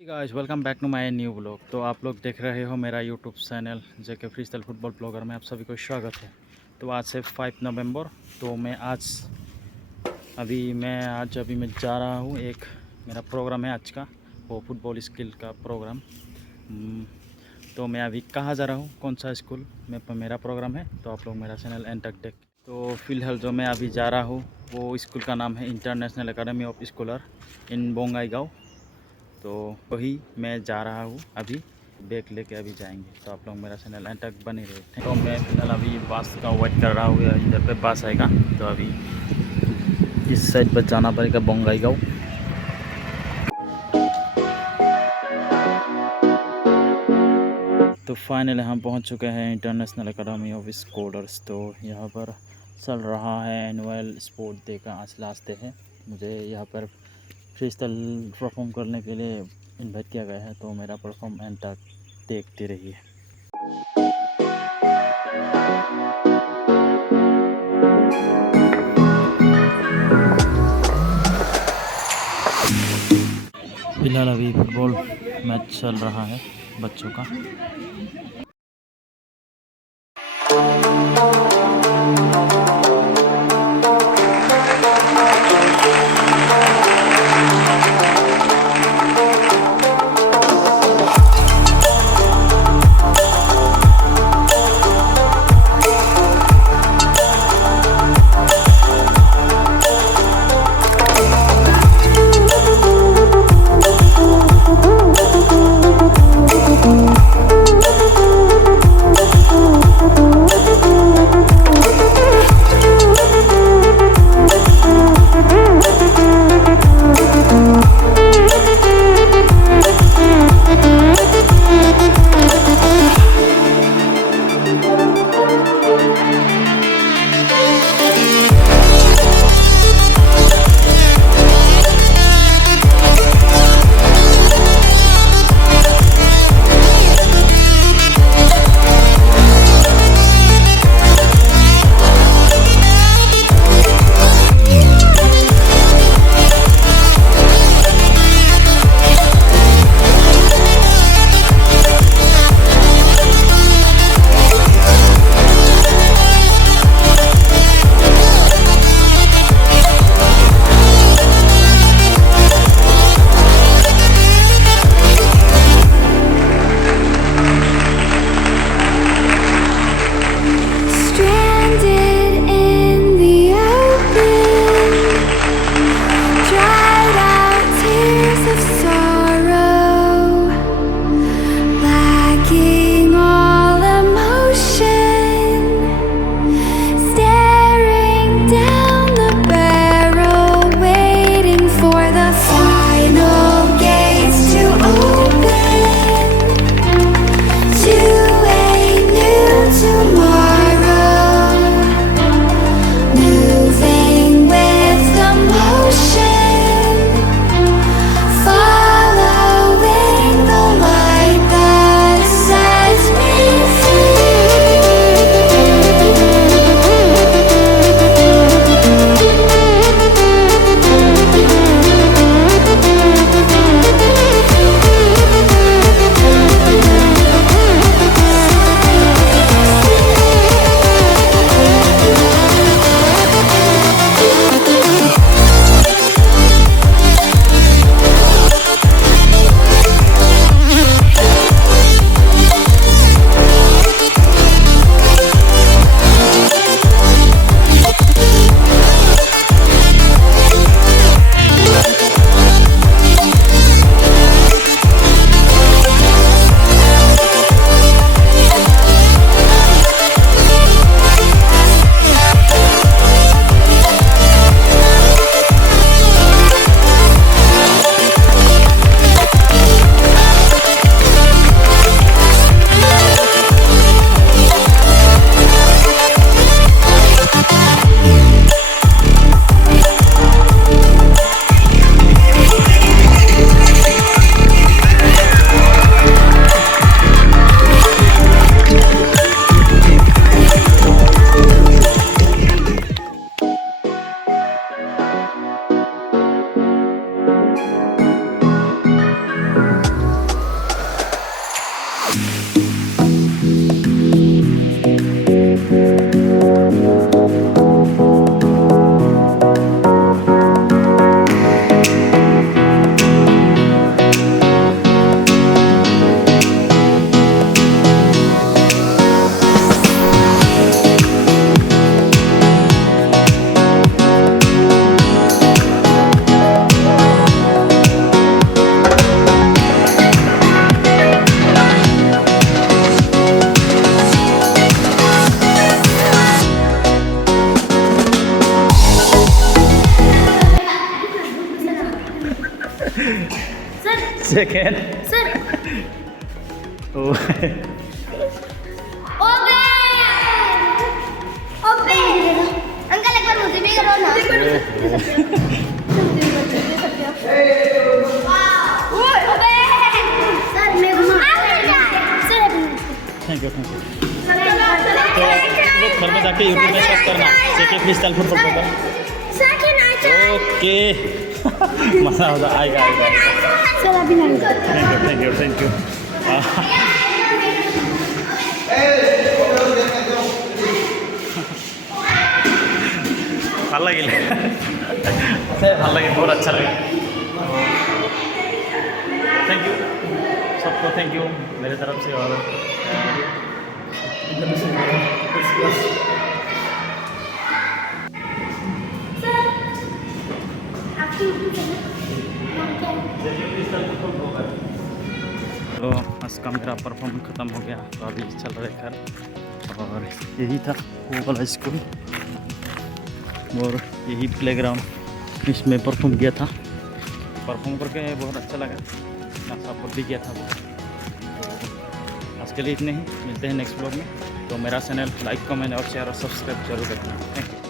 Guys welcome back to my new vlog. तो आप लोग देख रहे हो मेरा YouTube channel JK freestyle football vlogger में आप सभी को स्वागत है। तो आज से 5 नवंबर। तो मैं अभी मैं जा रहा हूँ। एक मेरा प्रोग्राम है आज का, वो फुटबॉल स्किल का प्रोग्राम। तो मैं अभी कहाँ जा रहा हूँ, कौन सा स्कूल में मेरा प्रोग्राम है, तो आप लोग मेरा चैनल एंड तक देख। तो फ़िलहाल जो मैं अभी जा रहा हूँ वो स्कूल का नाम है इंटरनेशनल एकेडमी ऑफ स्कॉलर इन बोंगाईगांव। तो वही मैं जा रहा हूँ अभी, बैग लेके अभी जाएंगे। तो आप लोग मेरा चैनल एंड तक बने रहे। तो मैं फिलहाल अभी बस का वेट कर रहा हूँ, इधर पे बस आएगा। तो अभी इस साइड पर जाना पड़ेगा बोंगाईगांव। तो फाइनली हम पहुंच चुके हैं इंटरनेशनल एकेडमी ऑफ स्कॉलर्स। तो यहाँ पर चल रहा है एनुअल स्पोर्ट डे का आज लास्ट डे है। मुझे यहाँ पर फ्री स्टाइल परफॉर्म करने के लिए इनवाइट किया गया है। तो मेरा परफॉर्म एंड तक देखते रहिए। फिलहाल अभी फुटबॉल मैच चल रहा है बच्चों का। सर सेकेंड सर ओबे ओबे अंकल एक बार मुझे भी करो ना ओबे सर मैं सर थैंक यू। तो लोग घर में जाके यूट्यूब में सर्च करना जेके फ्रीस्टाइल फुटबॉल प्रोग्राम। ओके मज़ा आएगा। सर अभी नहीं थैंक यू। ভাল লাগিল ভাল लगे बहुत अच्छा लगा। थैंक यू सबको, थैंक यू मेरे तरफ से। और तो आज का मेरा परफॉर्मेंस ख़त्म हो गया, तो अभी चल रहे घर। और यही था वो वाला स्कूल और यही प्लेग्राउंड, इसमें परफॉर्म किया था। परफॉर्म करके बहुत अच्छा लगा, सपोर्ट भी किया था वो। तो आज के लिए इतने ही, मिलते हैं नेक्स्ट ब्लॉग में। तो मेरा चैनल लाइक कमेंट और शेयर और सब्सक्राइब जरूर करना। Thank you.